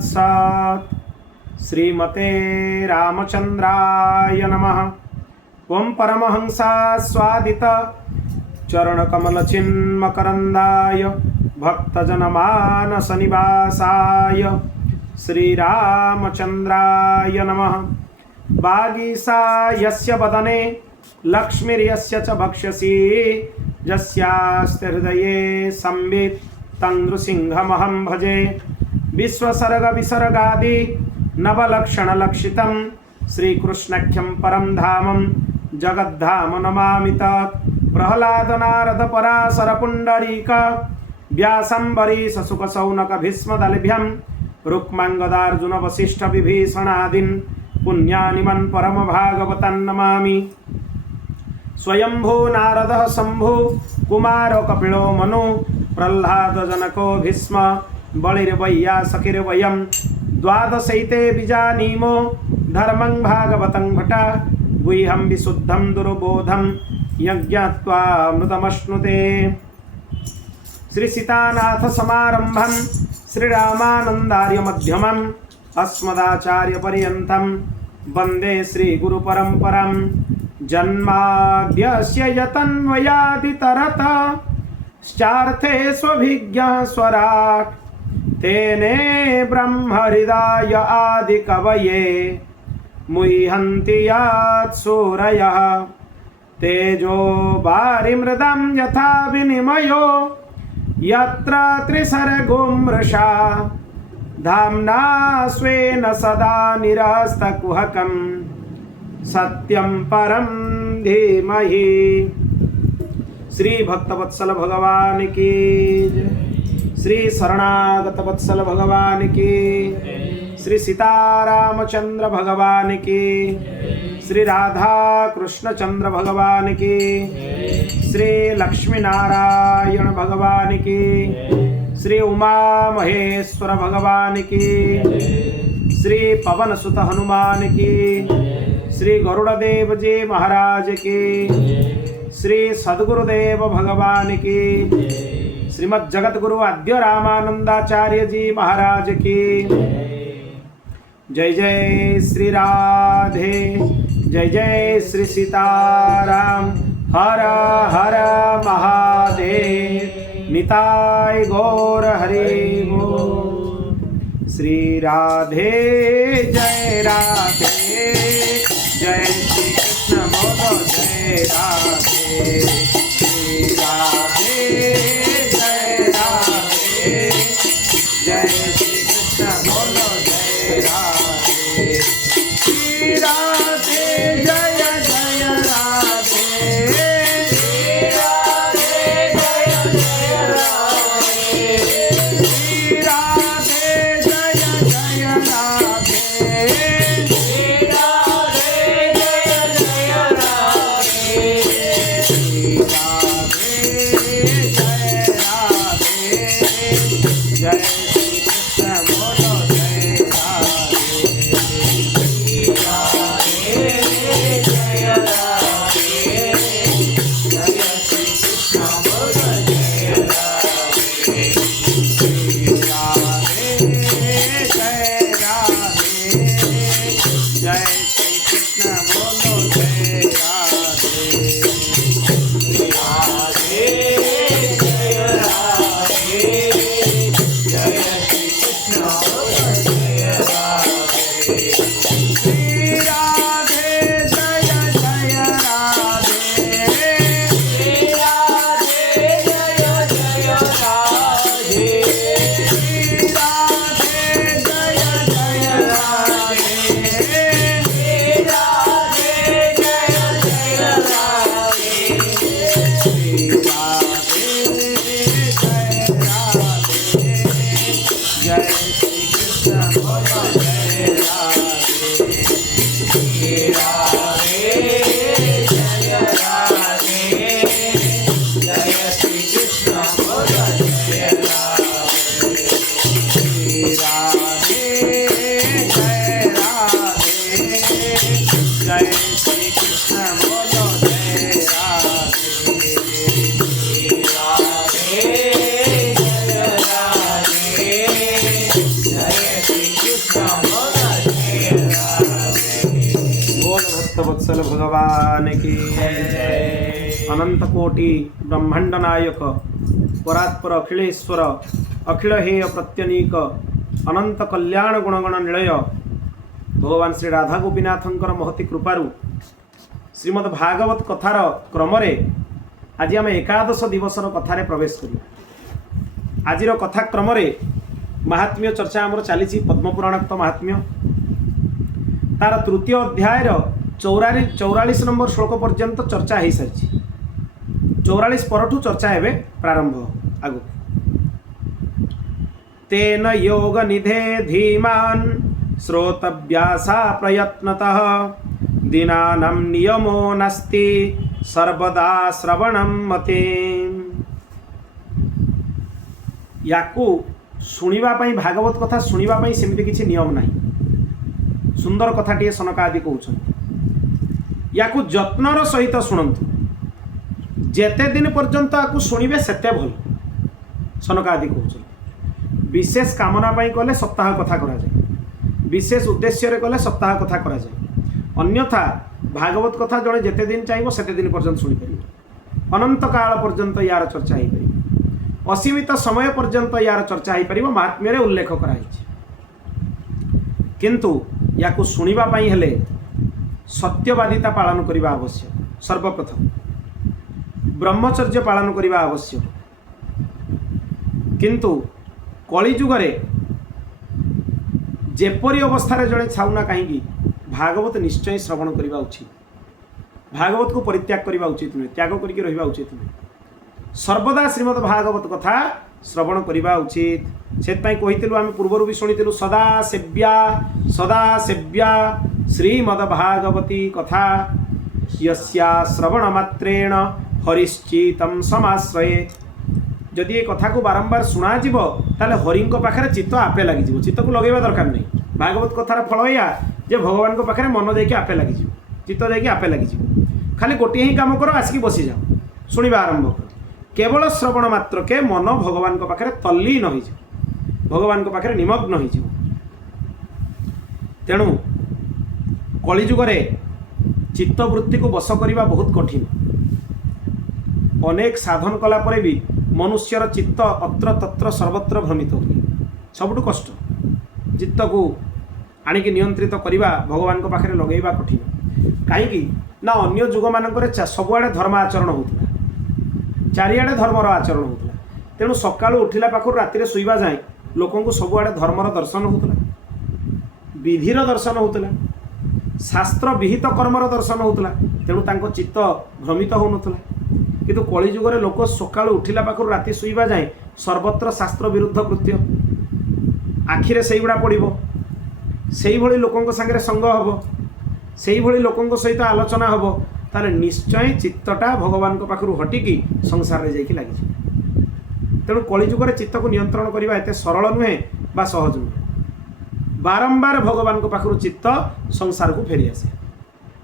सत् श्रीमते रामचंद्राय नमः। ओम परमहंसा स्वादित चरणकमलचिन्मकरन्दाय भक्तजनमानस निवासाय श्रीरामचंद्राय नमः। वागीसा यस्य वदने लक्ष्मीर्यस्य च भक्ष्यसि यस्यास्ते हृदये संवित् तं नृसिंहमहं भजे। विश्वसर्ग विसर्गादि नवलक्षणलक्षितं श्रीकृष्णाख्यं परं धामं जगद्धाम नमामि तत्। प्रह्लाद नारद पराशर पुण्डरीक व्यासंबरीश शुक शौनक भीष्मदलभ्यं रुक्माङ्गदार्जुन वसिष्ठ विभीषणादीन् पुण्यानिमन् परम भागवतान् नमामि। स्वयंभू नारदः शम्भु कुमारो कपिलो मनु प्रह्लाद जनको भीष्म बलिर्वैयासकिर्वयं द्वादशैते विजानीमो धर्मं भागवतं भटा गुह्यं विशुद्धं दुर्बोधं यज्ञात्वा मृतमश्नुते। श्री सीतानाथ समारंभं श्रीरामानन्दार्य मध्यमम् अस्मदाचार्य पर्यन्तं वन्दे श्री गुरु परम्परां। जन्माद्यस्य यतन्वयादितरतश्चार्थे स्वभिज्ञः स्वराट् तेने ब्रह्महृदाय आदिकवये मुह्यन्ति यत्सूरयः। तेजो वारिमृदं यथा विनिमयो यत्र त्रिसर्गो मृषा धाम्ना स्वेन सदा निरस्तकुहकं सत्यं परं धीमहि। श्री भक्तवत्सल भगवान की जय। श्री शरणागत वत्सल भगवान की। श्री सीतारामचंद्र भगवान की। श्री राधा कृष्ण चंद्र भगवान की। श्री लक्ष्मी नारायण भगवान की। श्री उमा महेश्वर भगवान की। श्री पवन सुत हनुमान की। श्री गरुड़देव जी महाराज की। श्री सद्गुरुदेव भगवान की। श्रीमद् जगत गुरु आद्य रामानंदाचार्य जी महाराज की जय। जय श्री राधे जय जय श्री सीताराम। हर हर महादेव निताय गौर हरि बोल। श्री राधे जय राधे जय श्री कृष्ण बोलो जय राधे। श्री राधे जय राधे जय श्री कृष्ण बोलो जय राधे। श्री राधे जय जय राधे। Jai Shri भक्तवत्सल भगवान की अनंत कोटि ब्रह्मांड नायक परात्पर अखिलेश्वर अखिल हेय प्रत्यनीक अनंत कल्याण गुणगण निलय भगवान श्री राधा गोपीनाथंकर महती कृपारु श्रीमद् भागवत कथार क्रम आज आम एकादश दिवसर कथार प्रवेश करिया। आजिर कथा क्रम महात्म्य चर्चा आमर चली पद्मपुराणोक्त महात्म्य तार तृतीय अध्यायर 44 नंबर श्लोक पर्यंत चर्चा हो सारी 44 परठू चर्चा एवं प्रारंभ आगु तेन योग निधे धीमान श्रोतव्यासा प्रयत्नतः दीनानां नियमो नास्ति सर्वदा श्रवणं मते। याकू शुणिबा पई भागवत कथा शुणिबा पई सेमिति किछि नियम नाही। सुंदर कथाटिए सनका आदि कहउछन्ति याकू जत्नर सहित शुणंतु जेते दिन पर्यंत आकू शुणिबे सेते भल। सनका आदि कहउछन्ति विशेष कामना पई कले सप्ताह कथा करा जाय, विशेष उद्देश्य रे कले सप्ताह कथा करा जाय। अन्यथा भागवत कथा जड़े जेते दिन चाहिए सेते दिन पर्यंत शुणी पार अनंत काल पर्यंत यार चर्चा हो पार असीमित समय पर्यंत यार चर्चा हो पार महात्म्य रे उल्लेख कराई। किंतु याकू शुणिबा पई हेले सत्यवादिता पालन करने आवश्यक। सर्वप्रथम ब्रह्मचर्य पालन करने आवश्यक। किंतु कलिजुग जेपरी अवस्था जड़े छाउना कहीं भागवत निश्चय श्रवण करने उचित। भागवत को परित्याग करने उचित नुहे, त्याग करके रहिबा उचित नुहे। सर्वदा श्रीमद् भागवत कथा श्रवण करने उचित। से कही आम पूर्वर भी शुणी सदा सेव्या श्रीमद् भागवती कथा यस्या श्रवण मात्रेण हरिश्चितं समाश्रये। जदि ये कथा को बारंबार शुणा ताले हरि पाखे चित्त आपे लगी। चित्त को लगेवा दरकार नहीं। भागवत कथार फल या जे भगवान को पाखे मन देके आपे लगी, चित्त देके आपे लगी। खाली गोटे ही काम करो, आसिक बसी जाओ, शुणा आरंभ कर। केवल श्रवण मात्र के मन भगवान को पाखे तल्लीन हो, भगवान को पाखे निमग्न हो। तेणु कलिजुगरे चित्तवृत्ति को बस करने बहुत कठिन। अनेक साधन कला परे भी मनुष्यर चित्त अत्र तत्र सर्वत्र भ्रमित हुए। सबुठ कष्ट चित्त को आणिकी नियंत्रित करवा भगवान को पाखे लगेगा कठिन। कहीं ना अन्य जुग मानक सबुआड़े धर्म आचरण होता, चारिआडे धर्मर आचरण होता। तेणु सका उठिला पाखु राति शुवा जाए लोक सबुआड़े धर्मर दर्शन होता, विधिर दर्शन होता, शास्त्र विहित कर्मर दर्शन होता। तेणु तांको चित्त भ्रमित होउनथला। किंतु कलिजुगरे लोक सका उठिला पाखु राति शुवा जाए सर्वत्र शास्त्र विरुद्ध कृत्य आखिरे से गुड़ा पड़ो। से ही लोकों सांगे संग हम, से ही लोकों सहित आलोचना हम, ताले निश्चय चित्तटा भगवान को पाखु हटिकी संसार में जाइए लगी। तेणु कलिजुगर चित्त को नियंत्रण करने एत सरल नुहे बा सहज नुहे। बारंबार भगवान को पाखु चित्त संसार को फेरी आसे।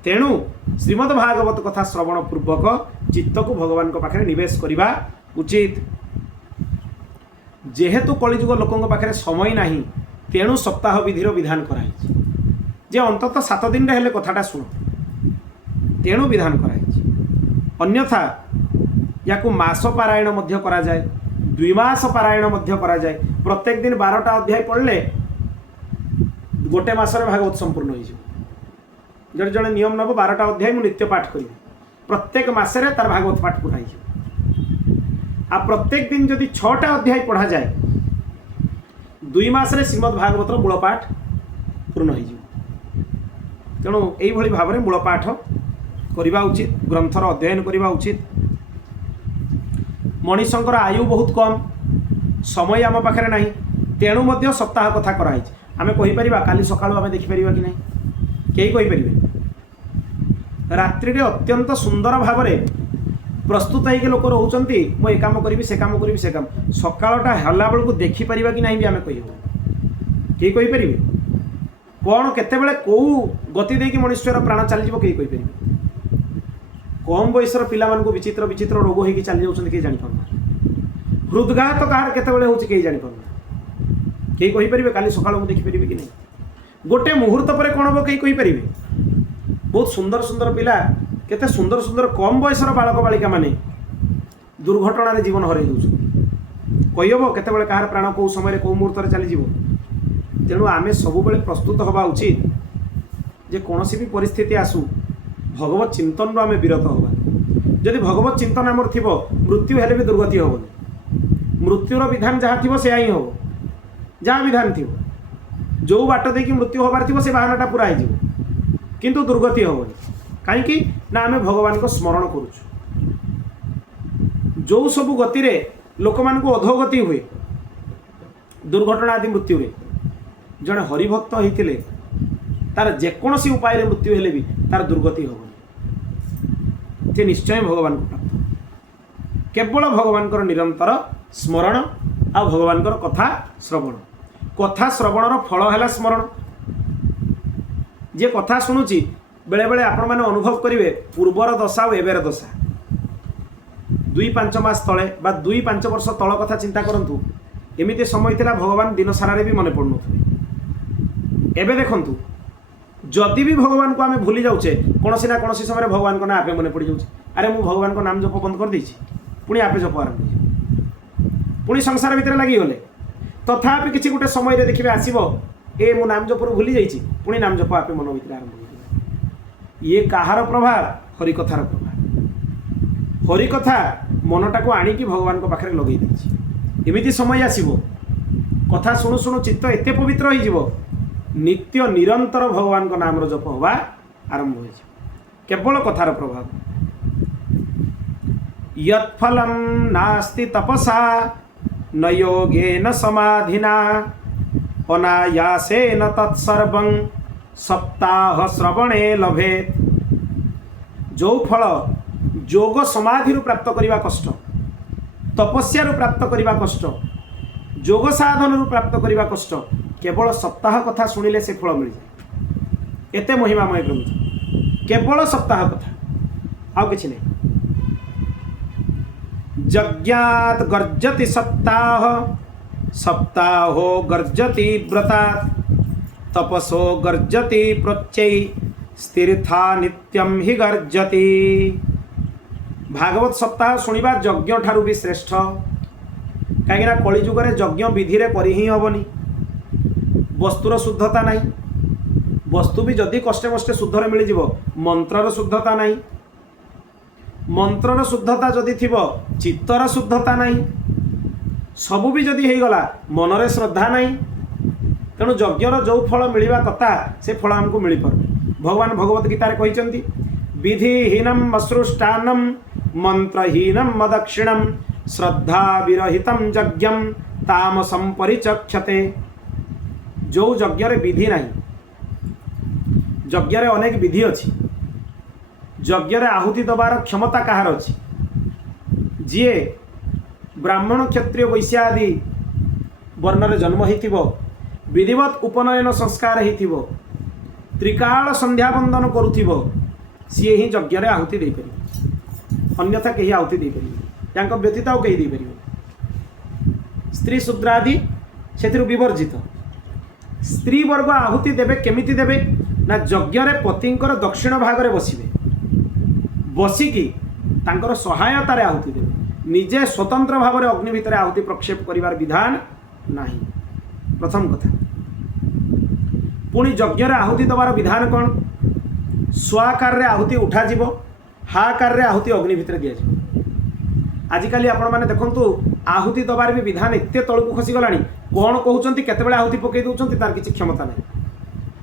तेणु श्रीमद् भागवत कथा श्रवण पूर्वक चित्त को भगवान को पाखे निवेश करने उचित। जेहेतु कलिजुग लोकों पाखे समय नहीं, तेणु सप्ताह विधिर विधान कराई जे अंततः 7 दिन हेले कथाटा शुण, तेणु विधान कराई। अन्यथा याकू मास पारायण मध्य करा जाए, 2 मास पारायण मध्य करा जाए। प्रत्येक दिन 12टा अध्याय पढ़ले गोटे मासरे भागवत संपूर्ण हो। जड़े जड़े नियम नब 12टा अध्याय मु नित्य पाठ करी, प्रत्येक मासरे तार भागवत पाठ पढ़ाई। आ प्रत्येक दिन जदि 6टा अध्याय पढ़ा जाए 2 मासरे श्रीमद् भागवतर मूल पाठ पूर्ण हो। तेणु यही भाव में मूल पाठ करवा उचित, ग्रंथर अध्ययन करवा उचित। मनीषंकर आयु बहुत कम, समय आम पाखे ना, तेणु मध्य सप्ताह कथा कराई। आम कहीपर काली सका आम देखिपर कि ना, कई कहीपर। रात्रि अत्यंत सुंदर भाव में प्रस्तुत होकर लोक रोचंती मो ए काम करी से काम करी से काम। सकाळटा हला बेलू देखिपर कि ना भी आम कही कई कहीपर कौन केतेबेले कौ गति देकी मनुष्यर प्राण चली कई कहीपर। कम बयसर पिला विचित्र विचित्र रोग होगी चली जाऊँ कई जापर। हृदघात कहार केतेबेले होची कई जापर। कई कहीपर काली सकाळ देखिपर कि नहीं, गोटे मुहूर्त पर कौन हम कई कहीपर। बहुत सुंदर सुंदर पिला केते सुंदर सुंदर कम बयसर बालक बालिका माने दुर्घटना जीवन हरई दूसरी कहब केतेबेले कहार प्राण कौ समय कौ मुहूर्त चलीज। तेणु आमे सबुबले प्रस्तुत हवा उचित जे कौनसी भी परिस्थिति आसू भगवत चिंतन आमे विरत हवा। जदि भगवत चिंतन आमर थी मृत्यु हेले भी दुर्गति हेनी। मृत्युर विधान जहाँ थी से ही हम जहाँ विधान थी जो बाट देकी मृत्यु हबार थी से बाहानाटा पूरा हो किंतु दुर्गति हेनी कहीं ना आमे भगवान को स्मरण करुचु। जो सबु गति रे लोक मान को अधोगति हुए दुर्घटना आदि मृत्यु रे जड़े हरिभक्त होते तार जेकोसी उपाय रे मृत्यु हेले भी तार दुर्गति हेनी। से निश्चय भगवान को प्राप्त केवल भगवान निरंतर स्मरण आ भगवान कथा श्रवण फल है स्मरण। जे कथा शुणुची बेले बेले आपण मैंने अनुभव करेंगे पूर्वर दशा और एबेर दशा 2-5 मास तले बा 2-5 वर्ष तल कथा चिंता करंतु एमिति समय थिला भगवान दिन सारा भी मन पड़ुनथि। एबे देखंतु जदि भी भगवान को आमे भूली जाउचे कोनोसी ना कोनोसी समय भगवान को ना आपे मन पड़ी जाउचे। अरे मु भगवान को नाम जप बंद कर देछि पुणी आपे जप आरंभ पुणी संसार भितर लागि गले तथापि किछि गुटे समय रे देखिबे आसीबो ए मु नाम जप भूली जाइछि पुणी नाम जप आपे मन भितर आरंभ हो। ये काहार प्रभाव हरिकथार प्रभाव। हरिकथा मनटा को आनिकी भगवान को पाखरे लगेई देछि। एमिति समय आसीबो कथा शुणु शुणु चित्त एते पवित्र होई जिवो नित्य निरंतर भगवान को नाम जप हवा आरंभ हो केवल कथार प्रभाव। यत्फलम नास्ति तपसा न योगेन समाधिना अनायासेन तत्सर्वं सप्ताह श्रवणे लभेत। जो फल जोग समाधि प्राप्त करने कष्ट तपस्या प्राप्त करने कष्ट जोग साधन प्राप्त करने कष्ट केवल सप्ताह कथा शुणिले से फल मिल जाए। एते महिमामय ग्रंथ केवल सप्ताह कथा आउ किछि नहीं। यज्ञात गर्जति सप्ताह सप्ताहो गर्जति व्रतात् तपसो गर्जति प्रत्यय स्थिरथा नित्यम ही गर्जति। भागवत सप्ताह शुणिबा यज्ञ ठारू भी श्रेष्ठ कहीं कलिजुग यज्ञ विधि रे करि ही हबनी। वस्तुर शुद्धता नहीं वस्तु भी जदि कष्टे मष्टे शुद्धरे मिल जीवो मंत्रर शुद्धता नहीं मंत्रर शुद्धता जदि थिबो चित्तर शुद्धता नहीं सबु भी जदि हो गला मनरे श्रद्धा नहीं तेणु यज्ञर जो फल मिलवा कथा से फल हमको मिल पार। भगवान भगवत गीतार कहते विधिहीनम अश्रुष्टानम मंत्रहीनम मदक्षिणम श्रद्धा विरहितम यज्ञम तामसम परिचक्षते। जो यज्ञ विधि नहीं यज्ञ अनेक विधि अच्छी यज्ञ आहुति दबार क्षमता कहार अच्छी जी ब्राह्मण क्षत्रिय वैश्य आदि वर्ण जन्म हो विधिवत उपनयन संस्कार हो त्रिकाल संध्या बंदन करुथिबो सी ही यज्ञ आहुति दे पार अन्यथा कहीं आहुति दे पार व्यतीत आउ कहीं दे पार। स्त्री शूद्रादि से विवर्जित स्त्री वर्ग आहुति देवे केमिति देवे ना यज्ञ पतिंकर दक्षिण भागरे बसिबे बसिकी तांकर सहायतार आहुति देवे निजे स्वतंत्र भाव में अग्नि भितर आहुति प्रक्षेप करिवार विधान नहीं। प्रथम कथा पुणी यज्ञ आहुति दबार विधान कौन स्वाकार आहुति उठा जीवो हाकार आहुति अग्नि भितर दिया जाए। आजिकल आपण मैंने देखंतु आहुति दबार भी विधान एते तलकू खसी गलानी कौन कहउचंती केतेबेले आहुति पकई दउचंती तार किछि क्षमता नहीं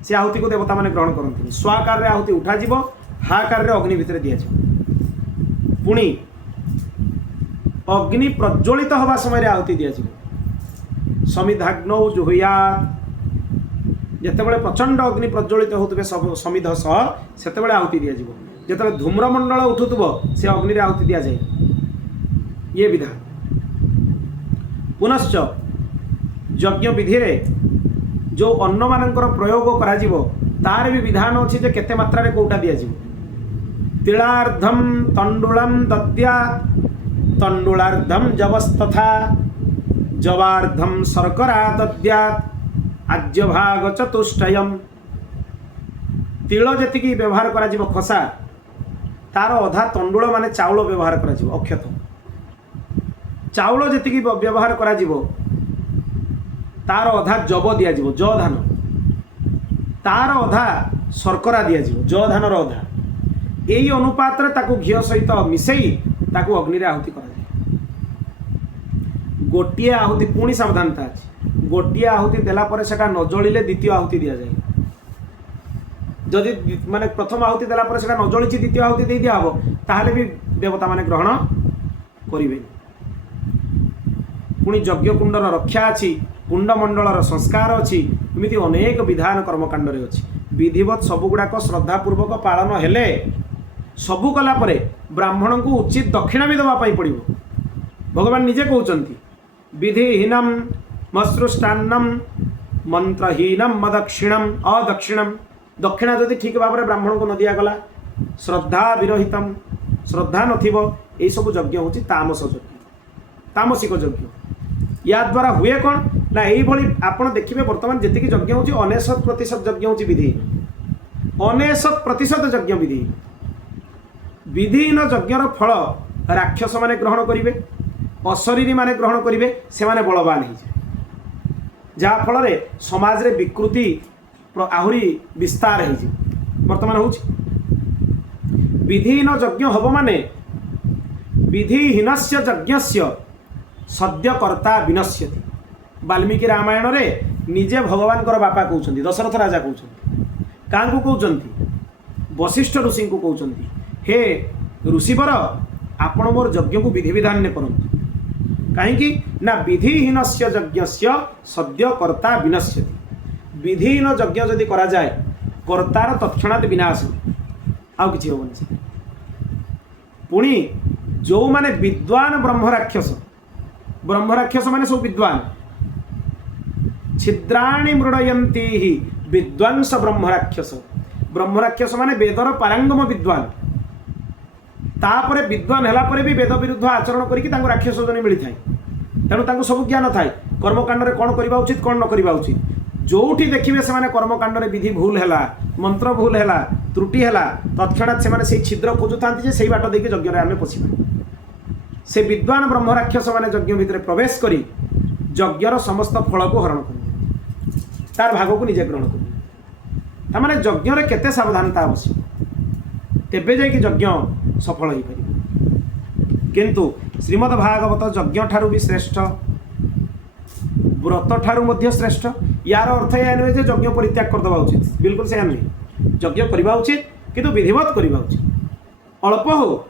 से आहुति को देवता माने ग्रहण करंती स्वाकार आहुति उठा जीवो हाकार अग्नि भितर दिया जाए। पुणी अग्नि प्रज्वलित हवा समय आहुति दिया जाए। समिधाग्नौ जुहुयात् जितेबाला प्रचंड अग्नि प्रज्वलित होते समिध सह से आहुति दि जाए। जिते धूम्रमंडल उठुव से अग्नि आहुति दि जाए ये विधान। पुनश्च यज्ञ विधि रे जो अन्न मानकर प्रयोग करा तार भी विधान अच्छी जे केते मात्रा रे कोटा दिया जाए। तिलार्धम तंडुलम दद्यात् तंडुलार्धम जवस्तथा जवार्धम शर्करा दद्यात् आज्यभाग चतुष्टयम्। तिल जी व्यवहार कर खसा तार अधा तंडुल माने चाउल व्यवहार कर अक्षत चाउल जी व्यवहार कर तार अधा जब दिज्व ज धान तार अधा शर्करा दिज्व ज धान अधा यही अनुपात घी सहित मिसई ताकू अग्नि आहुति कर गोटे आहुति पुणी सावधानता अच्छी गोटे आहुति देला सेटा न जलिले द्वितीय आहुति दि जाए जदि माने प्रथम आहुति देला सेटा न जली द्वितीय आहुति दे दिया ताहले भी देवता माने ग्रहण करेंगे पुणी यज्ञ कुंडर रक्षा अच्छी कुंडमंडलर संस्कार अच्छी एमती अनेक विधान कर्मकांड अच्छी विधिवत सबुगुड़ाक श्रद्धापूर्वक पालन हेले सबू कला परे ब्राह्मण को उचित दक्षिणा भी देवाई पड़ो भगवान निजे कहते विधिहीनम मसृष्टान्नम मंत्रहीनम मदक्षिणम अदक्षिणम दक्षिणा जदि ठीक भाव में ब्राह्मण को न दिगला श्रद्धा विरहितम श्रद्धा नथिब यही सब यज्ञ हूँ तामस यज्ञ तामसिक यज्ञ या द्वारा हुए कौन ना यही आपड़ देखिए बर्तमान जी यज्ञ हूँ 99% यज्ञ हूँ विधिहीन 99% यज्ञ विधिहीन विधिहीन यज्ञर फल राक्षस माने ग्रहण करेंगे अशरीरी माने ग्रहण करेंगे से माने बलवान हो जहाँ फल समाज रे विकृति आहरी विस्तार हो बर्तमान हूँ विधिहीन यज्ञ हम माने विधिहीनस्य यज्ञस्य सद्यकर्ता विनश्यति वाल्मीकि रामायण रे निजे भगवान बापा कहते दशरथ राजा कहते क्या कहते वशिष्ठ ऋषि को कहते हे ऋषिवर आपण मोर यज्ञ को विधि विधान ने करंतु कहीं ना विधिहीन से यज्ञ सद्यकर्ता विनश्यति विधिहीन यज्ञ जदि करा जाए कर्तार तत्क्षणात् विनाश आउ कि हेनी पुणी जो माने विद्वान ब्रह्मराक्षस माने सब विद्वान छिद्राणि मृडयन्ति ही विद्वांस ब्रह्मराक्षस माने वेदर पारंगम विद्वान तापर विद्वान है भी वेद विरुद्ध आचरण करके राक्षस जन मिलता है तेणु सब ज्ञान थाए कर्मकांड में कौन करवा उचित कौन न करवा उचित जोठी देखिए से कर्मकांड में विधि भूल है मंत्र भूल है त्रुटि है तत्क्षणात से छिद्र खोजुता से बाट देके यज्ञ आम पशिबा से विद्वान ब्रह्मराक्षस माने यज्ञ भितर प्रवेश करी यज्ञर समस्त फल को हरण कर तार भाग को निजे ग्रहण कर तार यज्ञ केते सावधानता आवश्यक तेबे जाइए यज्ञ सफल हो पार किंतु श्रीमद् भागवत यज्ञ ठारू भी श्रेष्ठ व्रत ठारू मध्य श्रेष्ठ यार अर्थ यह नुहे यज्ञ परित्याग करदेवा उचित बिल्कुल से नुहे यज्ञ करवा उचित किंतु विधिवत करवा उचित अल्प हो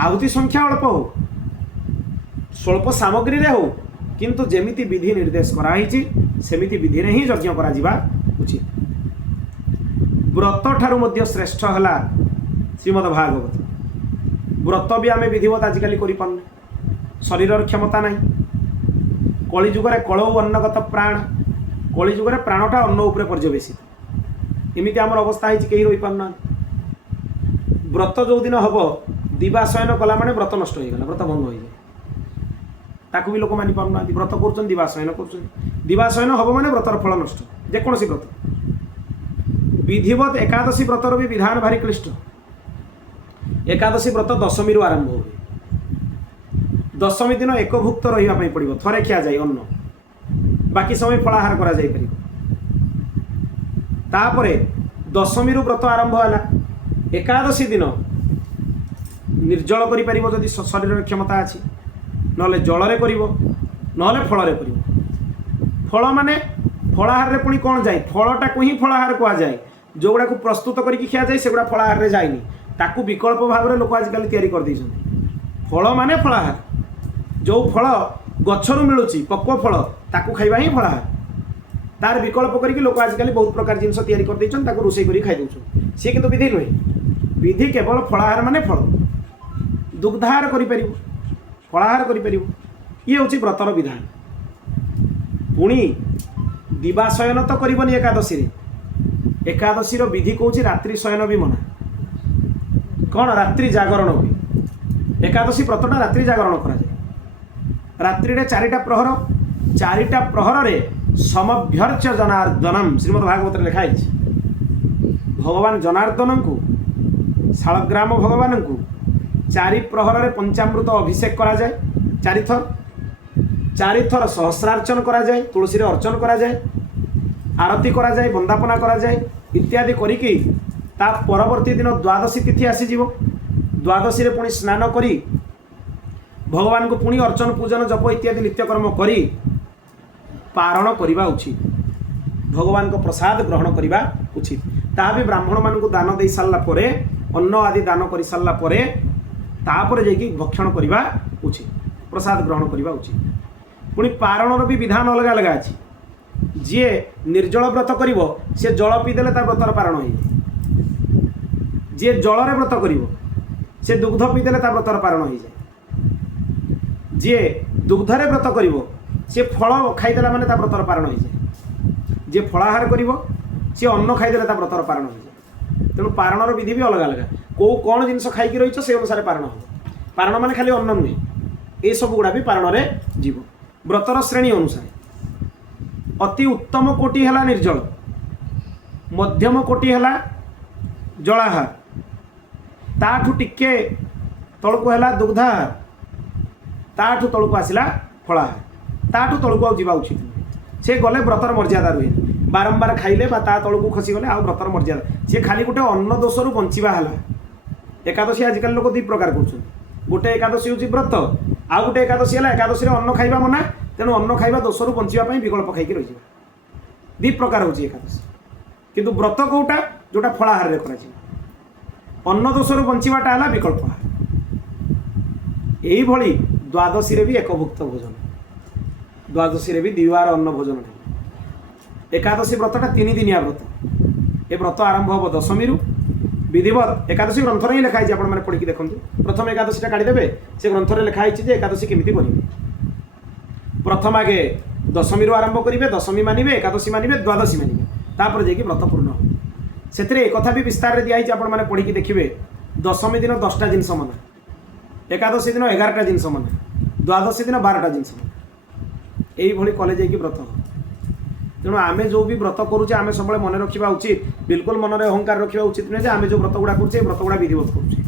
आहुति संख्या अल्प हो स्वल्प सामग्री रे हो किंतु जेमिति विधि निर्देश कराई सेमिति विधि रे ही यज्ञ करा जिबा उचित व्रत ठारू मध्य श्रेष्ठ है श्रीमद् भागवत व्रत भी आम विधिवत आजिकल कर शरीर क्षमता ना कलिजुगे कलौ अन्नगत प्राण कलिजुगे प्राणटा अन्न उपर पर्यवेसित एमती आम अवस्था कहीं रही पारना व्रत जो दिन हम दिवाशयन कला माने व्रत नष्ट हो गला व्रत भंग हो जाए ताकू भी लोक मानि पारना व्रत कर दिवाशयन कर दिवाशयन हम माने व्रतर फल नष्ट जेकोसी व्रत विधिवत एकादशी व्रतर भी विधान भारी क्लिष्ट एकादशी व्रत दशमी रु आरंभ हुए दशमी दिन एकभुक्त रही पड़ो थरे खिया जाए अन्न बाकी समय फलाहार करा जाई परिबो तापरे दशमी रु व्रत आरंभ है एकादशी दिन निर्जल करि परिबो जदि शरीर क्षमता अछि नले जलरे करिबो नले फलरे करिबो फल माने फलाहार रे पुणी कौन जाए फलटा को ही फलाहार कह जाए जोगुड़ा को प्रस्तुत करके खिया जाए सेगुड़ा फलाहार रे जाएनी ताकू विकल्प भाव में लोक आजिकल तैयारी कर देइछन्ति फल माने फलाहार जो फल गछरु मिलुची पक्व फल ताकू खाइबा ही फलाहार तार विकल्प करके लोक आजिकल बहुत प्रकार जिनस तैयारी कर देइछन ताकू रोषेई करी खाइ दउछन से किंतु विधि नुहे विधि केवल फलाहार माने फल दुग्धाहार करि परिबो फलाहार करि परिबो ये होची व्रतर विधान पुणी दिवाशयन तो करबनी एकादशी रे एकादशी रो विधि कहूँ रात्रि शयन भी मना कौन रात्रि जागरण हुए एकादशी व्रतटा रात्रि जागरण करा जाए रात्रि रे चारिटा प्रहर रे समभ्यर्च जनार्दनम श्रीमद् भागवत लिखाई भगवान जनार्दन को शालग्राम भगवान को 4 प्रहर पंचामृत अभिषेक करा जाए 4 थर सहस्रार्चन करा जाए, तुलसी अर्चन करा जाए, आरती करा जाए, वंदापना करा जाए इत्यादि करिकी ता परवर्ती दिन द्वादशी तिथि आसीଯିव। द्वादशी रे पुणी स्नान करी भगवान को पुणी अर्चन पूजन जप इत्यादि नित्यकर्म करी पारण करवा उचित, भगवान को प्रसाद ग्रहण करवा उचित। ता भी ब्राह्मण मान को दान दे सारा पर अन्न आदि दान कर सारा पर तापर जाकि भक्षण करवा उचित, प्रसाद ग्रहण करवा उचित। पुणी पारणर भी विधान अलग अलग अच्छी। जी निर्जल व्रत करिवो से जल पीदेले ता व्रतर पारण हो जाए, जी जलरे व्रत करिवो से दुग्ध पीदेले ता व्रतर पारण हो जाए, जी दुग्धरे व्रत करिवो से फल खाईदेला माने ता व्रतर पारण हो जाए, जी फलाहार करिवो से अन्न खाईदेले ता व्रतर पारण हो जाए। तेणु पारणर विधि भी अलग अलग, को कौन जिनस खाई रही से अनुसार पारण हो। पारण माने खाली अन्न नुहे, ये सब गुड़ा भी पारण रे जीव। व्रतर श्रेणी अनुसार अति उत्तम कोटि है निर्जल, मध्यम कोटि है जलाहार, ताठू टिके तलको है दुग्धाहार, ताठू तलको आसला फलाहार, ताठू तलको आ जावा उचित नुहे। से गले व्रतर मर्यादा रुहे, बारंबार खाइले बा ता तलको खसीगले आ व्रतर मर्यादा, सी खाली गोटे अन्न दोषरू बंचिबा है। एकादशी आजिकल लोक 2 प्रकार कर, गोटे एकादशी हूँ व्रत, आउ गोटे एकादशी है एकादशी अन्न खाइबा मना, तेणु अन्न खाइबा दोषरू बंचापी विकल्प खाई रही। 2 प्रकार होची एकादशी, किंतु व्रत कोटा जोटा फलाहार रे करा, अन्न दोषरू बंचाटा है विकल्प। यही भली द्वादशी रे भी एकभुक्त भोजन, द्वादशी रे भी 2 बार अन्न भोजन। एकादशी व्रतटा 3 दिनिया व्रत, ये व्रत आरंभ हम दशमी विधिवत। एकादशी ग्रंथ ही लिखाई आप पढ़ी देखो, प्रथम एकादशीटा काढ़ीदेवे से ग्रंथ में लिखाई एकादशी केमी करेंगे। प्रथम आगे दशमी आरंभ करेंगे, दशमी मानवे, एकादशी मानवे, द्वादशी मानवे, तापर जाकि व्रत पूर्ण हो। से एक भी विस्तार दिखाई आपने पढ़ी देखिए, दशमी दिन 10टा जिनस मना, एकादशी दिन 11टा जिनस मना, द्वादशी दिन 12टा जिनस मना, यही कले जाकि व्रत हो। तेणु आम जो भी व्रत करुचे आम सब मन रखा उचित, बिल्कुल मन में अहंकार रखा उचित नुहे आम जो व्रत गुड़ा करुचे व्रत गुड़ा विधिवत करुचे।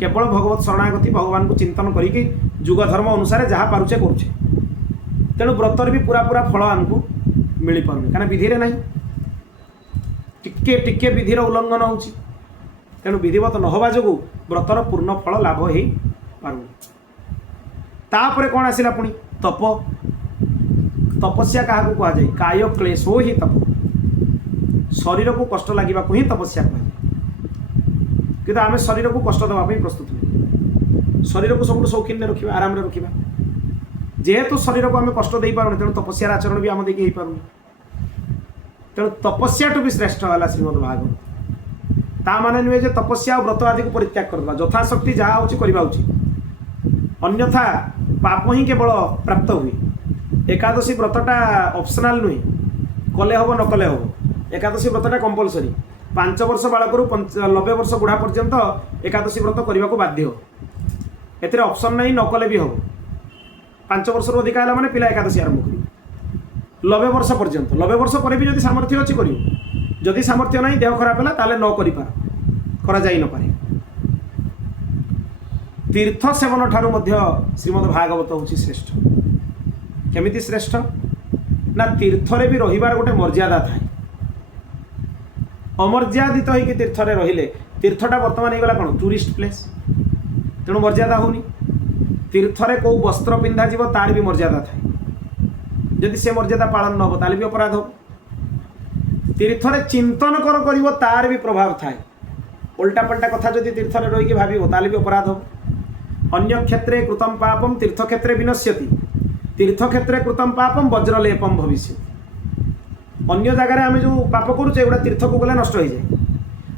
केवल भगवत शरणागति भगवान को चिंतन करके जुग धर्म अनुसार जहाँ पारुचे करुचे। तेणु व्रतर भी पूरा पूरा फल आमको मिल पारे, कहीं विधि ना टिके टिके विधिर उल्लंघन हो। तेणु विधिवत न होवा जो व्रतर पूर्ण फल लाभ हो पार। तापर कौन आसला पुणी तप। तपस्या क्या कहुए, काय क्लेशो ही तप, शरीर को कष्ट लगे ही तपस्या कहुए। कि आम शरीर को कष्ट देवाई प्रस्तुत नहीं, शरीर को सब शौकीन रखा, आराम रखा। जेहेतु शरीर को आम कष्ट दे पार, तेणु तपस्या आचरण भी आम देखिए पार। तेणु तपस्या भी श्रेष्ठ है श्रीमद् भागवत। ता माने नुहे जे तपस्या और व्रत आदि को परित्याग करवा, यथाशक्ति जहाँ हो करवा उचित, अन्यथा पाप ही केवल प्राप्त हुए। एकादशी व्रतटा ऑप्शनल नुहे, कले हम न कले हम। एकादशी व्रतटा कंपलसरी, 5 वर्ष बालक 90 वर्ष बुढ़ा पर्यंत एकादशी व्रत करने को बाध्य। एतिर ऑप्शन नहीं, न कले भी हम। 5 वर्ष अधिक है माने पिला एकादशी आरंभ कर 90 वर्ष पर्यंत। 90 वर्ष पर भी जदि सामर्थ्य अच्छी कर, जदि सामर्थ्य नहीं देह खराब है ताले न करा जाई न पारे। तीर्थ सेवन ठारू मध्य श्रीमद् भागवत हूँ श्रेष्ठ। केमिति श्रेष्ठ ना, तीर्थरे भी रहिबार गोटे मर्यादा थाए। अमर्यादित होइकि तीर्थरे रहिले, तीर्थटा वर्तमान होइगला कौन टूरिस्ट प्लेस, तेणु मर्यादा होनी। तीर्थरे कौ वस्त्र पिंधा जीव तार भी मर्यादा थाए, जदि से मर्यादा पालन न हो ताले भी अपराध हो। तीर्थरे चिंतन करिवो तार भी प्रभाव थाए, उल्टा पल्टा कथा जदि तीर्थरे रहिकि भाबिवो ताले भी अपराध हो। अन्य क्षेत्रे कृतम पापम तीर्थ क्षेत्रे विनश्यति, तीर्थ क्षेत्रे कृतम पापम वज्रलेपम भविष्य। अन्य जगार आम जो पाप करुचे गुड़ा तीर्थ को गले नष्ट हो जाए।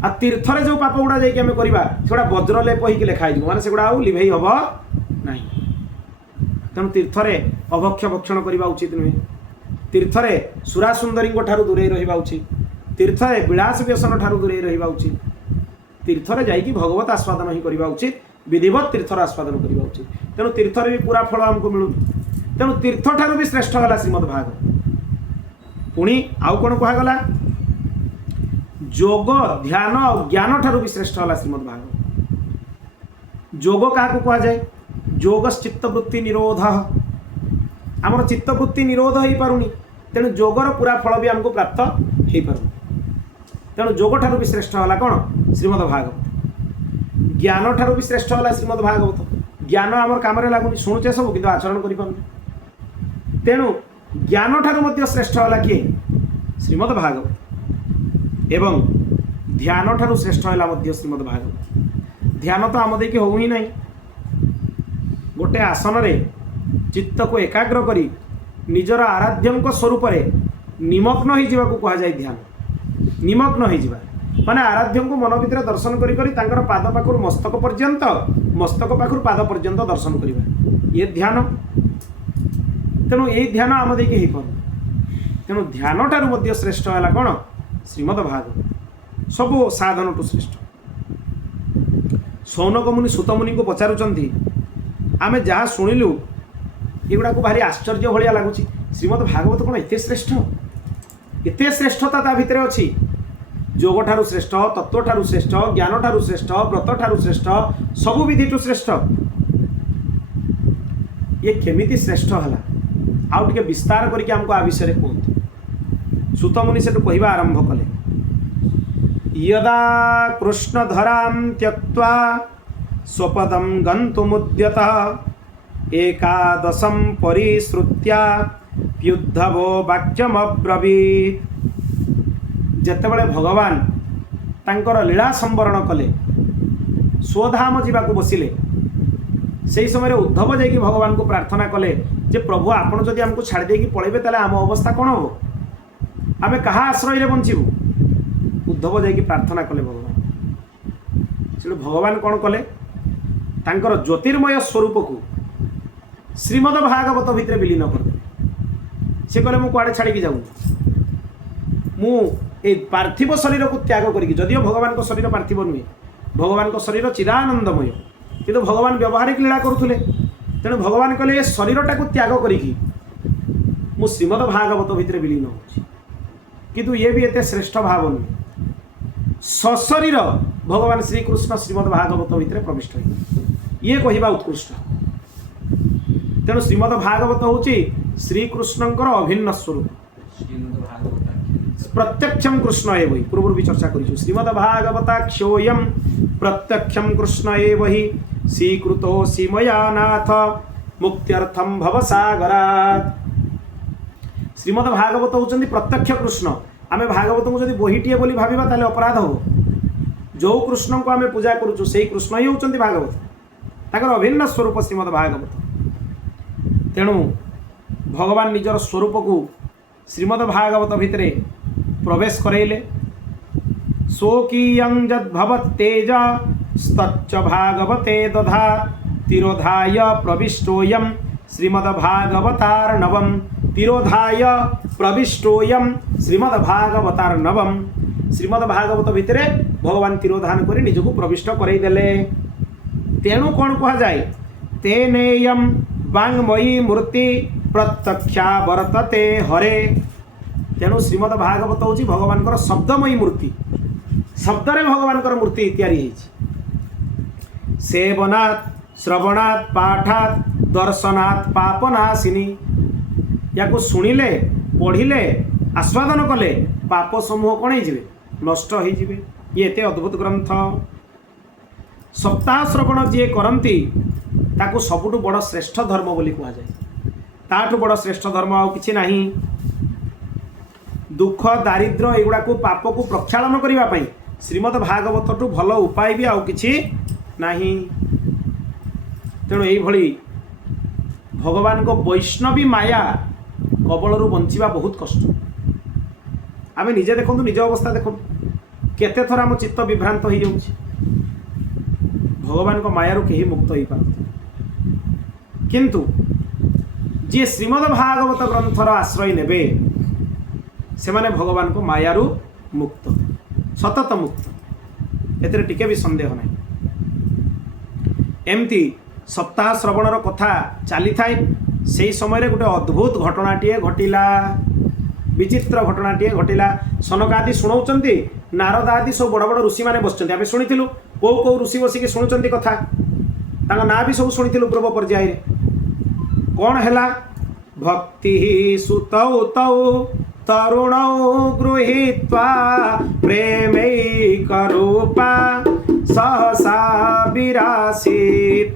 आ तीर्थरे जो पाप गुड़ा जाइए करवा से वज्रलेप होगी लिखाई माने से गुड़ा लिभेई हम ना। तेणु तीर्थरे अभक्ष भक्षण करवा उचित नुहे। तीर्थरे सुरा सुंदरी ठारू दूरे रहा उचित, तीर्थरे विलास व्यसन ठारू दूरे रहा उचित। तीर्थरे जाइए भगवत आस्वादन ही करवा उचित, विधिवत तीर्थर आस्वादन करवा उचित। तेणु तीर्थरे भी पूरा फल आमको मिलू। तेणु तीर्थ ठारू भी श्रेष्ठ है श्रीमद् भागवत। पुणी आउ कौन कहगला, जोग ध्यान और ज्ञान ठारू भी श्रेष्ठ है श्रीमद् भागवत। जोग क्या कह जाए? जोग चित्तवृत्ति निरोध। आमर चित्तवृत्ति निरोध हो पारुनी, तेणु जोगर पूरा फल भी आमको प्राप्त हो पारुनी। तेणु जोग ठारू भी श्रेष्ठ है कौन? श्रीमद् भागवत। ज्ञान ठारू भी श्रेष्ठ है श्रीमद् भागवत। ज्ञान आमर काम लगुनि, शुणुचे सब किंतु आचरण करें। तेणु ज्ञान ठारू मध्य श्रेष्ठ है किए? श्रीमद् भागवत। एवं ध्यान ठारू श्रेष्ठ है श्रीमद् भागवत। ध्यान तो आम देखिए हो ही नहीं। गोटे आसन रे चित्त को एकाग्र करी निजर आराध्यंक स्वरूप निमग्न हो जावाक कह जाए ध्यान। निमग्न हो जावा माने आराध्य को मन भितर दर्शन करी करी तांकर पाद पाखुर मस्तक पर्यंत, मस्तक पाखुर पाद पर्यंत दर्शन करिबा, ये ध्यान। तेणु ये ध्यान आम देखिए हो पार। तेणु ध्यान ठारू मध्य श्रेष्ठ है कौन? श्रीमद् भागवत। सबु साधन टू श्रेष्ठ। सौनक मुनि सुत मुनि को पचारुचंती, आमे जहाँ शुणिलु एगुड़ा को भारी आश्चर्य भाया लगुच। श्रीमद् भागवत कौन एते श्रेष्ठ? एते श्रेष्ठता ता भितर अच्छी। जोग ठारू श्रेष्ठ, तत्व ठारू श्रेष्ठ, ज्ञान ठारू श्रेष्ठ, व्रत ठारू श्रेष्ठ, सबु विधि टू श्रेष्ठ। ये केमिति श्रेष्ठ है? आउ टिके विस्तार करके हमको आ विषय कहतु। सुत मुनि से कहवा आरंभ कले, यदा कृष्णधरां त्यक्त्वा स्वपदं गन्तुमुद्यतः एकादशं परिश्रुत्या प्युद्धवो वाक्यमब्रवीत्। जेतेबेले भगवान तांकर लीला संवरण कले, स्वधाम जावाक बसिले, से समय उद्धव जाकि भगवान को प्रार्थना कले जे प्रभु आपण जदि आमको छाड़ देकी पळेबे ताले आम अवस्था कौन हो? आमे कहा आश्रय रे बंचिबु? उद्धव जाकि प्रार्थना कले भगवान। से भगवान कौन कले? तांकर ज्योतिर्मय स्वरूप को श्रीमद् भागवत भितर विलीन कर। से कहले मु कुआडे छाड़ी जाऊँ, मु ए पार्थिव शरीर को त्याग करी, जदियो भगवान को शरीर पार्थिव नुहे, भगवान को शरीर चिदानंदमय, किंतु भगवान व्यवहारिक लीला करुले। तेणु भगवान कहले शरीरटा को त्याग करी मु श्रीमद् भागवत भितर विलीन हो। किंतु ये भी एते श्रेष्ठ भाव नुहे। सशरीर भगवान श्रीकृष्ण श्रीमद् भागवत भितर प्रविष्ट ये कहवा उत्कृष्ट। तेणु श्रीमद् भागवत हूँ श्रीकृष्णंकर अभिन्न स्वरूप। प्रत्यक्षम कृष्ण एव ही पूर्व भी चर्चा करूँ। श्रीमद् भागवताख्योयम प्रत्यक्षम कृष्ण एव ही स्वीकृतोऽसि मया नाथ मुक्त्यर्थम भवसागरात्। श्रीमद् भागवत होउचंदी प्रत्यक्ष कृष्ण। आमे भागवत को जदि बहिटिए बोली भाबिबा ताले अपराध हो। जो कृष्ण को आमे पूजा करूँ से कृष्ण ही होउचंदी भागवत, ताकर अभिन्न स्वरूप श्रीमद् भागवत। तेणु भगवान निजर स्वरूप को श्रीमद् भागवत भितरे प्रवेश करैले। स्वकीयं यद्भवत्तेज स्तच्च भागवते दधा तिरोधाय प्रविष्टोयम श्रीमद्भागवतार्णवम्। तिरोधाय प्रविष्टोयम श्रीमद्भागवतार्णवम्। श्रीमद्भागवत भितरे भगवान तिरोधान करी निजको प्रविष्ट करई देले। तेणु कौन कह जाए? तेनेयम वाङ्मयी मूर्ति प्रत्यक्षा वर्तते हरे। तेणु श्रीमद् भागवत हूँ भगवान शब्दमयी मूर्ति। शब्द रे भगवान मूर्ति तैयारी। सेवनात् श्रवणात् पाठात् दर्शनात् पापनाशिनी। या शुणिले पढ़िले आस्वादन कले पाप समूह कौन हो नष्ट हो। ये एते अद्भुत ग्रंथ। सप्ताह श्रवण जी करती ताकू सबुठु बड़ श्रेष्ठ धर्म बोली कह जाए। ताठू बड़ श्रेष्ठ धर्म आउ किछि नाही। दुख दारिद्र एगुड़ा को पाप को प्रक्षालन करने श्रीमद् भागवत टू भल उपाय भी आउ किछि नाही। तेणु यही भगवान को वैष्णवी माया कबलरू बंचिबा बहुत कष्ट। आमे निजे देखु, निज अवस्था देखु, केते थर आम चित्त विभ्रांत हो जाउछि। भगवान को मायारू केही मुक्त हो पारत। किंतु जी श्रीमद् भागवत ग्रंथर आश्रय नेबे से माने भगवान को मायारू मुक्त, सतत मुक्त। एते टिके भी संदेह नहीं। एमती सप्ताह श्रवणर कथा चली थाए से समय गोटे अद्भुत घटनाटीए घटिला, विचित्र घटनाटीए घटिला। सनकादि शुणाउचंती नारद आदि सब बड़ बड़ ऋषि मैंने बसुँच आम शुणु कौ ऋषि बसिक शुणुंट कथा ना भी सब शुणु पूर्व पर्याय कौन है भक्ति सुतौ तौ तरुणौ गृहीत्वा प्रेमैकरूपा सहसा विरासीत्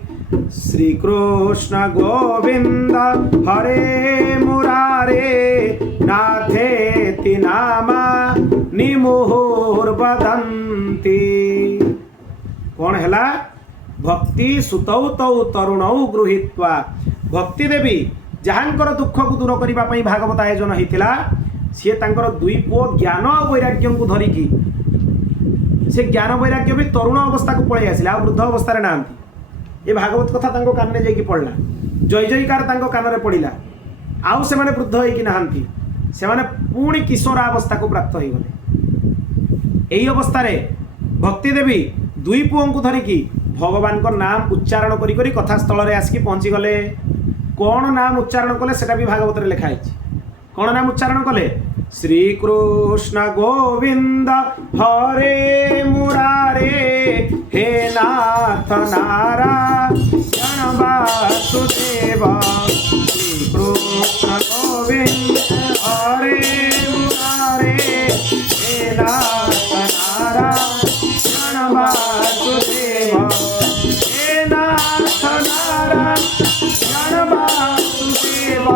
श्रीकृष्ण गोविंद हरे मुरारे नाथेति नामा निमुहुर्वदन्ति। कौन है भक्ति सुतौ तौ तरुणौ गृहीत्वा भक्ति देवी जहाँकर दुख को दूर करने भागवत आयोजन होता सी तांकर दुई पुओ ज्ञान और वैराग्य को धरिकी से ज्ञान वैराग्य भी तरुण अवस्था को पलि आसिले आ वृद्ध अवस्था ना ये भागवत कथा तांको कान में जाइए पड़ला जय जयकार तांको कान में पड़ा आउ से माने वृद्ध होइकी नहांती से माने पुणी किशोर अवस्था को प्राप्त हो गले। यही अवस्था रे भक्ति देवी दुई पुओं को धरिकी भगवान को नाम उच्चारण करी करी कथास्थल रे आसिकी पहुँची गले। कौन नाम उच्चारण कले सेटा भी भागवत रे लिखा है। कौन नाम उच्चारण कले श्री कृष्ण गोविंद हरे मुरारे हे नाथ नारायण वासुदेव श्री कृष्ण गोविंद हरे मुरारे हे नाथ नारायण वासुदेव हे नाथ नारायण वासुदेव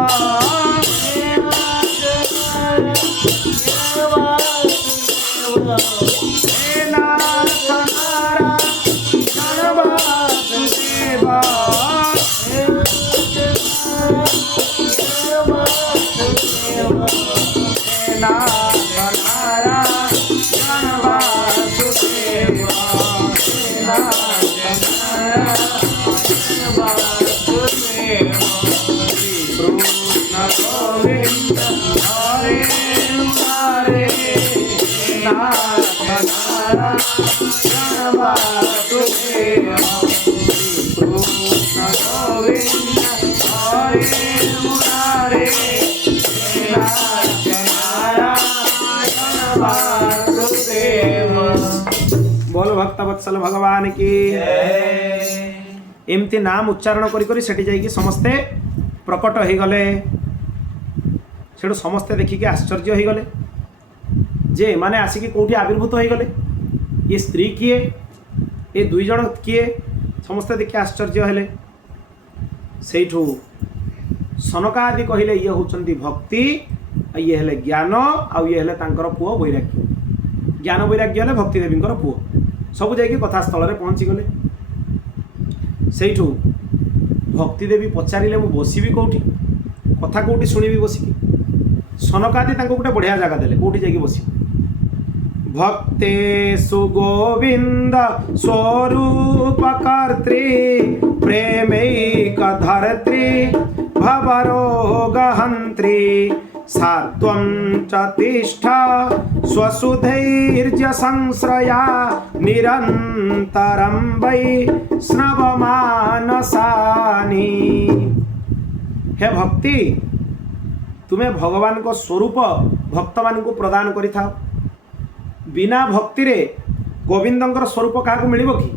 बोलो भक्तवत्सल भगवान की एमती नाम उच्चारण करी करी सेठी जाइए समस्ते प्रकट हो गले। सेठू समस्ते देखिके आश्चर्य हो गले जे माने आसिकी कोठी आविर्भूत हो गले ये स्त्री किए ये दुई जन किए समस्ते देखिए आश्चर्य हेले। सेठू सनकादि कहले ये होचंती भक्ति ये हेले ज्ञान आउ ये हेले तांकर पुओ वैराग्य ज्ञान वैराग्य हेले भक्ति देवींकर पुओ सब जाइए कथास्थल में पहुँची गले। सेठू भक्ति देवी पचारे मु बसबी कौटी कथा कौटी शुणिबी बसिकी सनकादि तांको गोटे बढ़िया जगह देले कौटी जाइए बस भक्ते सुगोविंद स्वरूप कर्त्री प्रेमैक धर्त्री भवरोगहंत्री सात्वं च तिष्ठा स्वसुधैर्य संश्रया निरन्तरं वै स्नवमानसानि। हे भक्ति तुम्हें भगवान को स्वरूप भक्त मान को प्रदान करि थाओ। बिना भक्ति रे गोविंदंकर स्वरूप क्या मिल कि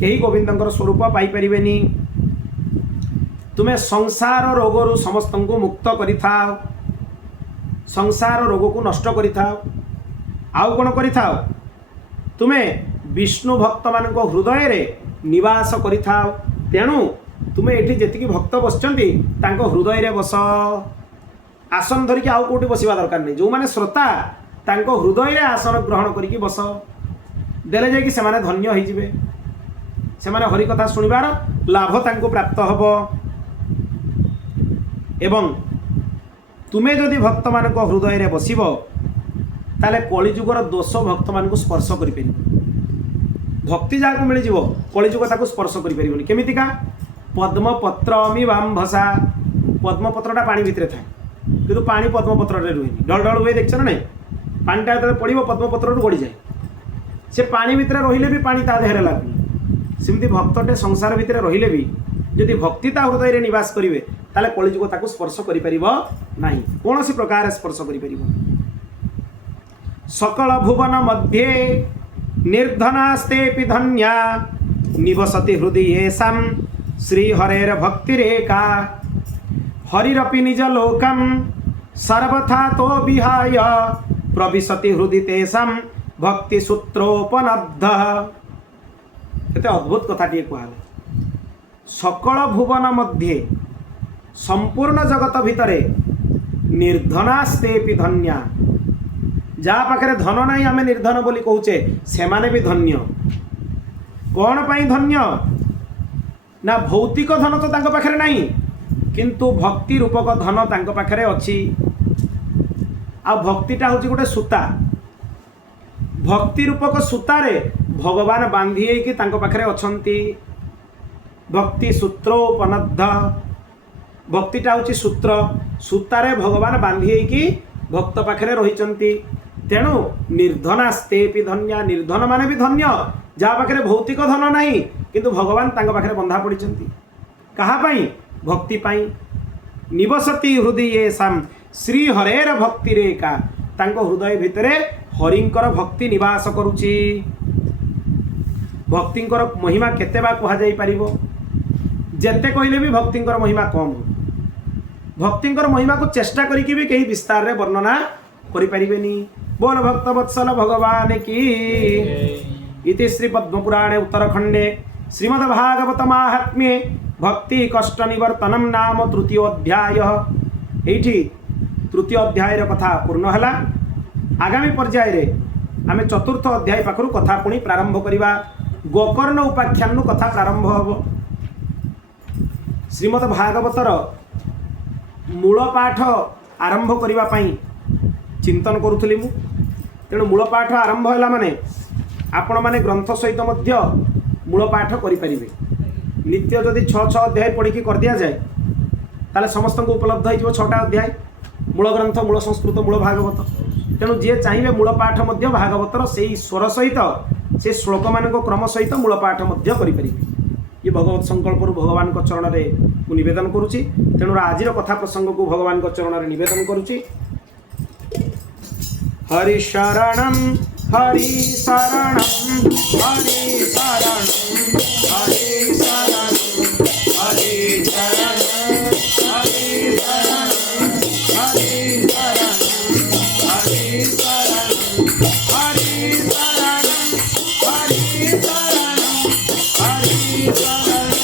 कहीं गोविंदंकर स्वरूप पाई परिबेनी। तुम्हें संसार रोगरु समस्त को मुक्त करि थाओ संसार रोग को नष्ट करि थाओ। आउ कौन करि थाओ तुम्हें विष्णु भक्त मान हृदय रे निवास करि थाओ। तेणु तुम्हें एठी जेतिकी भक्त बसचंती तांको हृदय रे बस आसन धरिकी आउ कोठी बसिबा दरकार नहीं। जो माने श्रोता तांको हृदय रे आसन ग्रहण करिकी बस देले जाइकी से माने धन्य होई जिवे से माने हरि कथा सुनिबार लाभ तांको प्राप्त हबो। एवं तुम्हें जदि भक्त मान हृदय रे बसिब ताले कलिजुगर दोष भक्त मान को स्पर्श करि परिबो। भक्ति जहाँ को मिल जाव कलिजुग ताको स्पर्श करि परिबोनी केमितिका पद्मपत्र अमीवाम्भसा पद्मपत्रटा पानी भितर थाए किंतु पानी पद्मपत्र रे रुहेनी ढल ढल हुए देखछ ना नहीं पानीटा जो पड़ो पद्मपत्र गड़ी जाए से पानी भितर रहिले भी पानी ता देहरे लागुनी सेमती भक्तटे संसार भितर रहिले भी जदि भक्ति ता हृदय रे निवास करिवे ताले कलिजुग ताको स्पर्श करि परिबो नाही कौन सी प्रकार स्पर्श करि परिबो। सकल भुवन मध्ये निर्धनास्तेऽपि धन्या निवसति हृदि येषां श्रीहरेर भक्तिरेका हरिरपि निज लोकं सर्वथा तो विहाय प्रविशति हृदि तेषां भक्ति सूत्रोपनब्ध। केते अद्भुत कथाटिए कहले सकल भुवन मध्ये संपूर्ण जगत भितरे निर्धनास्तेऽपि धन्या जा पाखरे धन नहीं आमे निर्धन बोली कहूचे से माने भी धन्य। कौन पाई धन्य ना भौतिक धन तो तांको पाखरे नहीं किंतु भक्ति रूपक धन तांको पाखरे अछि। आ भक्तिटा होची गोटे सूता भक्ति रूपक सूतारे भगवान बांधी कि तांको पाखरे अछंती। भक्ति सूत्रोपनद्ध भक्तिटा होची सूत्र सूतारे भगवान बांधी कि भक्त पाखरे रहिचंती। तेणु निर्धनास्तेऽपि धन्या निर्धन माने भी धन्य जा पाखरे भौतिक धन नहीं किंतु भगवान तांको पाखरे बंधा पड़िचंती। कहा पाई भक्ति पाई। निवसति हृदय येषां श्री हरेर भक्ति रेखा तांको हृदय भितरे हरिंकर भक्ति निवास करुची। भक्तिंकर महिमा केते बा कहा जाई परिबो जेते कहले भी भक्तिंकर महिमा कम। भक्तिंकर महिमा को चेष्टा करिकि भी कहीं विस्तार रे वर्णना करि परिबेनी। बोल भक्त वत्सल भगवान की। इति श्री पद्म पुराणे उत्तरखंडे श्रीमद् भागवत महात्म्ये भक्ति कष्ट निवर्तनम नाम तृतीय अध्याय। एठी तृतीय अध्याय रे कथा पूर्ण हला। आगामी पर्याय रे आमे चतुर्थ अध्याय पाखरु कथा पुणी प्रारंभ करिबा। गोकर्ण उपाख्यान कथा प्रारंभ हबो। श्रीमद् भागवतर मूल पाठ आरंभ करिबा पई चिंतन करुथली मु। तेणु मूल पाठ आरंभ होला माने आपण माने ग्रंथ सहित मध्य मूल पाठ करि परिबे। नित्य जदि 6 अध्याय पढ़ी की कर दिया जाए ताले समस्त को उपलब्ध हो 6टा अध्याय मूल ग्रंथ मूल संस्कृत मूल भागवत। तेणु जी चाहिए मूल पाठ मध्य भागवतर से स्वर सहित से श्लोक मान क्रम सहित मूल पाठ मध्य करि परिबे। ये भगवत संकल्प भगवान को चरण रे मु निवेदन करुची। तेणु आजिर कथा प्रसंग को भगवान को चरण रे निवेदन करुची। हरि शरणं हरि शरणं हरि शरणं हरि शरणं हरि शरणं हरि शरणं हरि शरणं हरि शरणं हरि शरणं हरि शरणं हरि शरणं हरि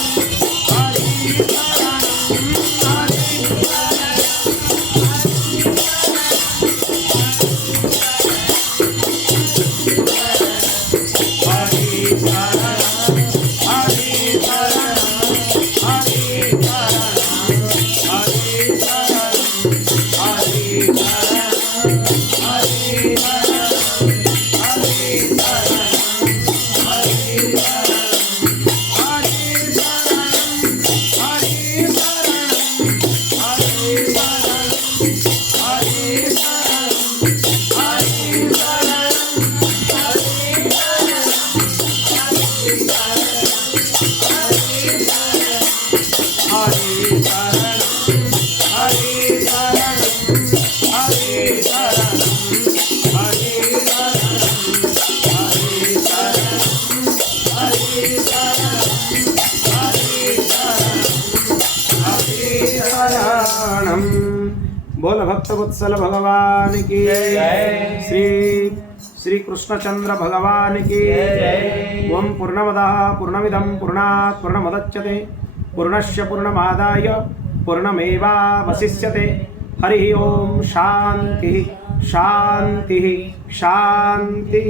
बोल भक्तवत्सल भगवान की श्री श्री कृष्णचंद्र भगवान की ओम पूर्णमदः पूर्णमिदं पूर्णात् पूर्णमुदच्यते पूर्णस्य पूर्णमादाय पूर्णमेवावशिष्यते। हरि ओम शांति शांति शांति।